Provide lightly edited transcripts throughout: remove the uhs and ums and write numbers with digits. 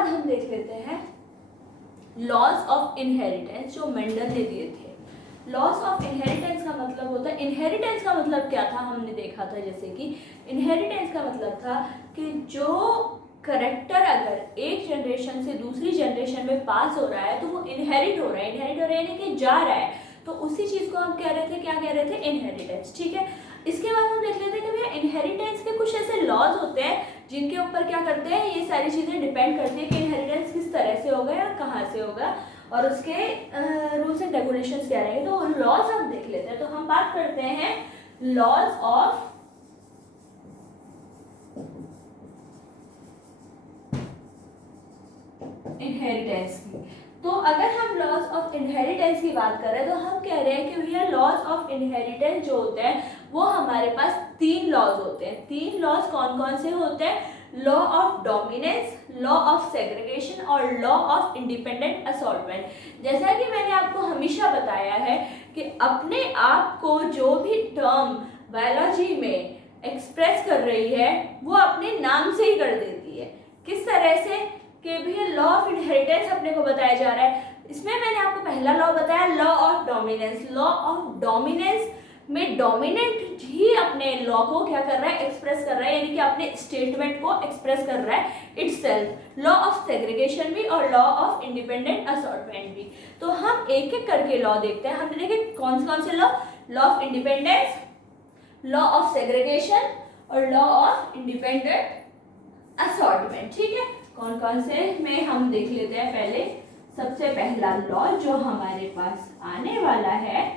बाद हम देख लेते हैं लॉज ऑफ इनहेरिटेंस जो मेंडल ने दिए थे। लॉस ऑफ इनहेरिटेंस का मतलब होता है, इनहेरिटेंस का मतलब क्या था हमने देखा था, जैसे कि इनहेरिटेंस का मतलब था कि जो करेक्टर अगर एक जनरेशन से दूसरी जनरेशन में पास हो रहा है तो वो इनहेरिट हो रहा है यानी कि जा रहा है, तो उसी चीज़ को हम कह रहे थे, क्या कह रहे थे, इनहेरिटेंस। ठीक है, इसके बाद हम देख लेते हैं कि भैया इनहेरिटेंस के कुछ ऐसे लॉज होते हैं जिनके ऊपर क्या करते हैं, ये सारी चीज़ें डिपेंड करती है कि इनहेरिटेंस किस तरह से होगा या कहाँ से होगा और उसके रूल्स एंड रेगुलेशंस क्या रहेंगे। तो लॉज हम देख लेते हैं। तो हम बात करते हैं लॉज ऑफ इनहेरिटेंस की। तो अगर हम लॉज ऑफ इनहेरिटेंस की बात करें तो हम कह रहे हैं कि भैया लॉज ऑफ इनहेरिटेंस जो होते हैं वो हमारे पास 3 लॉज होते हैं। 3 लॉज कौन कौन से होते हैं? Law of dominance, law of segregation और लॉ ऑफ इंडिपेंडेंट असॉर्टमेंट। जैसा कि मैंने आपको हमेशा बताया है कि अपने आप को जो भी टर्म बायोलॉजी में एक्सप्रेस कर रही है वो अपने नाम से ही कर देती है। किस तरह से कि भैया लॉ ऑफ इनहेरिटेंस अपने को बताया जा रहा है। इसमें मैंने आपको पहला लॉ बताया law of dominance. Law of dominance में डोमिनेंट ही अपने लॉ को क्या कर रहा है, एक्सप्रेस कर रहा है, यानी कि अपने स्टेटमेंट को एक्सप्रेस कर रहा है इटसेल्फ। लॉ ऑफ सेग्रीगेशन भी और लॉ ऑफ इंडिपेंडेंट असॉर्टमेंट भी। तो हम एक एक करके लॉ देखते हैं। हमने देखे कौन से law, law of independence, law of segregation और लॉ ऑफ इंडिपेंडेंट असॉर्टमेंट। ठीक है, कौन कौन से में हम देख लेते हैं। पहले सबसे पहला लॉ जो हमारे पास आने वाला है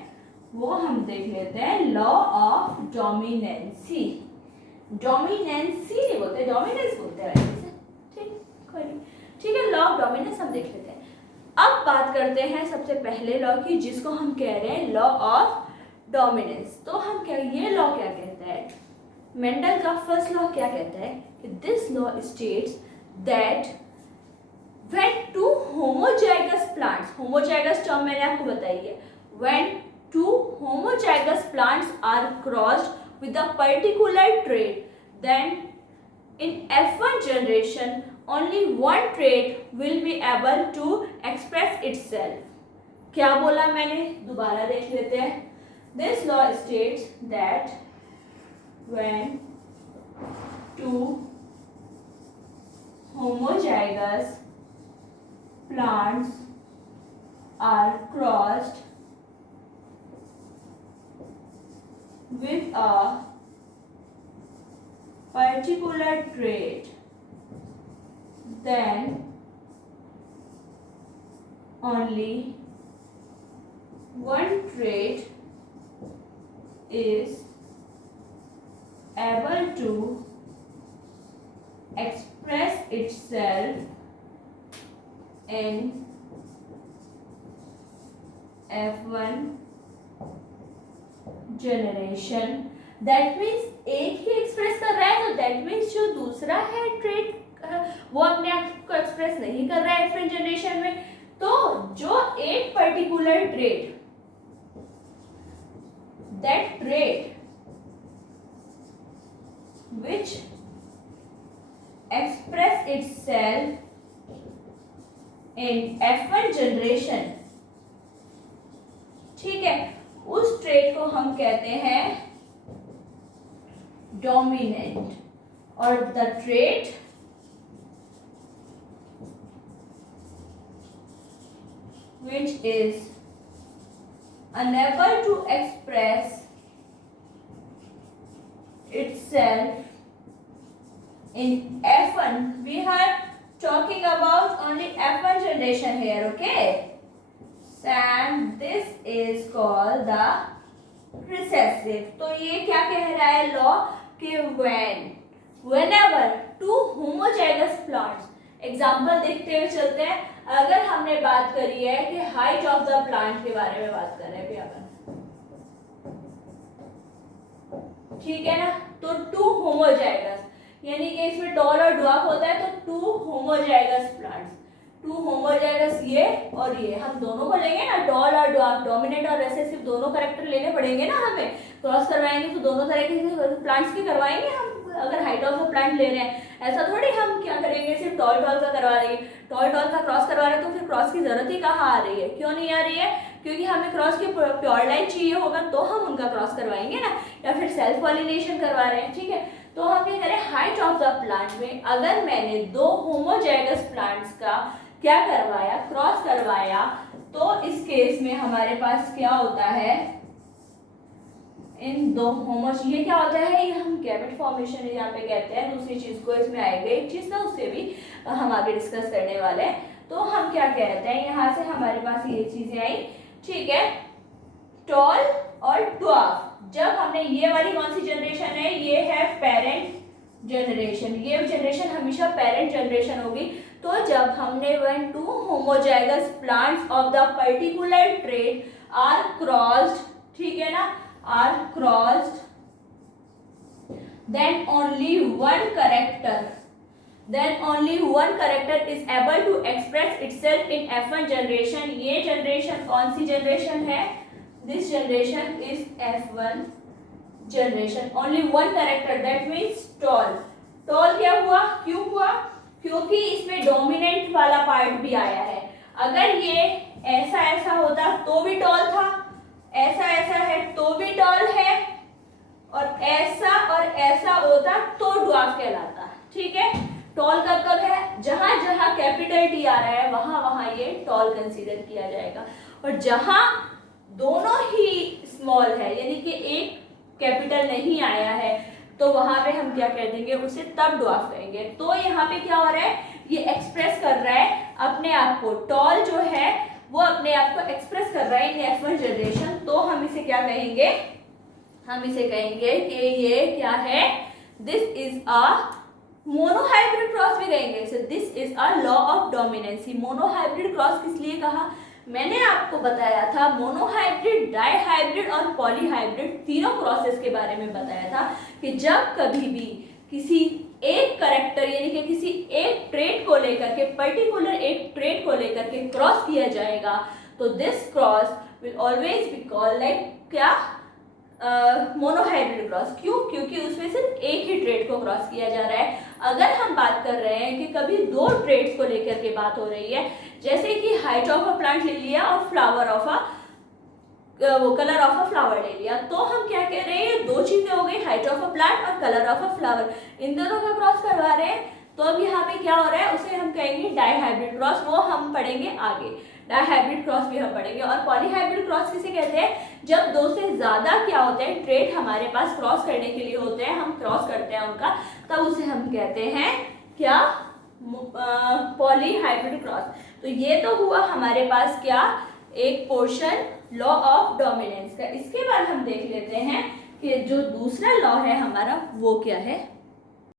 वो हम देख लेते हैं लॉ ऑफ डोमिनेंसी। डोमिनेंसी नहीं बोलते, डोमिनेंस बोलते हैं। ठीक, कोई नहीं। ठीक है, लॉ ऑफ डोमिनेंस हम देख लेते हैं। अब बात करते हैं सबसे पहले लॉ की जिसको हम कह रहे हैं लॉ ऑफ डोमिनेंस। तो हम क्या, ये लॉ क्या कहता है, मेंडल का फर्स्ट लॉ क्या कहता है कि this law states that when two homozygous plants, homozygous term मैंने आपको बताई है, when two homozygous plants are crossed with a particular trait, then in F1 generation only one trait will be able to express itself. क्या बोला मैंने, दोबारा देख लेते हैं। This law states that when two homozygous plants are crossed with a particular trait, then only one trait is able to express itself in F1 generation. That means एक ही express कर रहा है, तो that means जो दूसरा है trait वो अपने आप को एक्सप्रेस नहीं कर रहा है F1 जनरेशन में। तो जो एक particular trait, that trait which express itself in F1 generation, ठीक है, उस ट्रेट को हम कहते हैं डोमिनेंट। और the trait which is unable to express itself in F1, we are talking about only F1 generation here, okay? And this is called the recessive. तो ये क्या कह रहा है लॉ कि whenever two homozygous plants, example देखते हुए चलते हैं। अगर हमने बात करी है कि हाइट ऑफ द प्लांट के बारे में बात कर रहे हैं भैया, ठीक है ना, तो टू होमोजाइगस यानी कि इसमें टॉल और ड्वार्फ होता है, तो two homozygous plants, two homozygous ये और ये हम दोनों को लेंगे ना, टॉल और ड्वार्फ, डोमिनेंट और रेसेसिव दोनों कैरेक्टर लेने पड़ेंगे ना हमें। क्रॉस करवाएंगे तो दोनों तरह के प्लांट्स के करवाएंगे हम, अगर हाइट ऑफ द प्लांट ले रहे हैं। ऐसा थोड़ी हम क्या करेंगे सिर्फ टॉल टॉल का करवा रही है, टॉल टॉल का क्रॉस करवा रहे हैं, तो फिर क्रॉस की जरूरत ही कहाँ आ रही है, क्यों नहीं आ रही है, क्योंकि हमें क्रॉस की प्योर लाइन चाहिए होगा तो हम उनका क्रॉस करवाएंगे ना, या फिर सेल्फ पॉलिनेशन करवा रहे हैं, ठीक है। तो हम ये करें, हाइट ऑफ द प्लांट में अगर मैंने दो होमोजाइगस प्लांट्स का क्या करवाया, क्रॉस करवाया, तो इस केस में हमारे पास क्या होता है, इन दो होमोज, ये क्या होता है, ये हम गैमेट फॉर्मेशन यहाँ पे कहते हैं। दूसरी चीज को इसमें आएगा एक चीज ना, उससे भी हम आगे डिस्कस करने वाले हैं। तो हम क्या कहते हैं, यहाँ से हमारे पास ये चीजें आई, ठीक है, टॉल और ड्वार्फ। जब हमने ये वाली कौन सी जनरेशन है, ये है पेरेंट जनरेशन, ये जनरेशन हमेशा पेरेंट जनरेशन होगी। तो जब हमने when two homozygous plants of the particular trait are crossed, ठीक है ना, are crossed, then only one character is able to express itself in F1 generation। ये जनरेशन कौन सी जनरेशन है, this generation is F1 generation, only one character, that means tall। tall क्या हुआ, क्यों हुआ, क्योंकि इसमें डोमिनेंट वाला पार्ट भी आया है। अगर ये ऐसा ऐसा होता तो भी टॉल था, ऐसा ऐसा है तो भी टॉल है, और ऐसा होता तो ड्वार्फ कहलाता, ठीक है। टॉल कब कब है, जहां जहां कैपिटल टी आ रहा है वहां वहां ये टॉल कंसीडर किया जाएगा, और जहां दोनों ही स्मॉल है, यानी कि एक कैपिटल नहीं आया है, तो वहां पे हम क्या कह देंगे, उसे तब ड्वार्फ कहेंगे। तो यहाँ पे क्या हो रहा है, ये एक्सप्रेस कर रहा है अपने आप को, टॉल जो है वो अपने आप को एक्सप्रेस कर रहा है इन F1 जनरेशन। तो हम इसे क्या कहेंगे, हम इसे कहेंगे कि ये क्या है, this is a monohybrid cross भी कहेंगे इसे, this is a law of dominancy. Monohybrid cross किस लिए कहा, मैंने आपको बताया था मोनोहाइब्रिड, डाइहाइब्रिड और पॉलीहाइब्रिड तीनों क्रॉसेस के बारे में बताया था कि जब कभी भी किसी एक कैरेक्टर यानी कि किसी एक ट्रेट को लेकर के, पर्टिकुलर एक ट्रेट को लेकर के क्रॉस किया जाएगा, तो this cross will always be called like क्या, मोनोहाइब्रिड क्रॉस। क्यों, क्योंकि उसमें सिर्फ एक ही ट्रेट को क्रॉस किया जा रहा है। अगर हम बात कर रहे हैं कि कभी दो ट्रेट्स को लेकर के बात हो रही है, जैसे कि हाइट ऑफ अ प्लांट ले लिया और फ्लावर ऑफ अ वो कलर ऑफ अ फ्लावर ले लिया, तो हम क्या कह रहे हैं, दो चीजें हो गई, हाइट ऑफ अ प्लांट और कलर ऑफ अ फ्लावर, इन दोनों का क्रॉस करवा रहे हैं। तो अब यहाँ पे क्या हो रहा है, उसे हम कहेंगे डाइहाइब्रिड क्रॉस, वो हम पढ़ेंगे आगे। डाइहाइब्रिड क्रॉस भी हम पढ़ेंगे। और पॉलीहाइब्रिड क्रॉस किसे कहते हैं, जब दो से ज्यादा क्या होते हैं ट्रेट हमारे पास क्रॉस करने के लिए होते हैं, हम क्रॉस करते हैं उनका, तब उसे हम कहते हैं क्या, पॉलीहाइब्रिड क्रॉस। तो ये तो हुआ हमारे पास क्या, एक पोर्शन लॉ ऑफ डोमिनेंस का। इसके बाद हम देख लेते हैं कि जो दूसरा लॉ है हमारा वो क्या है।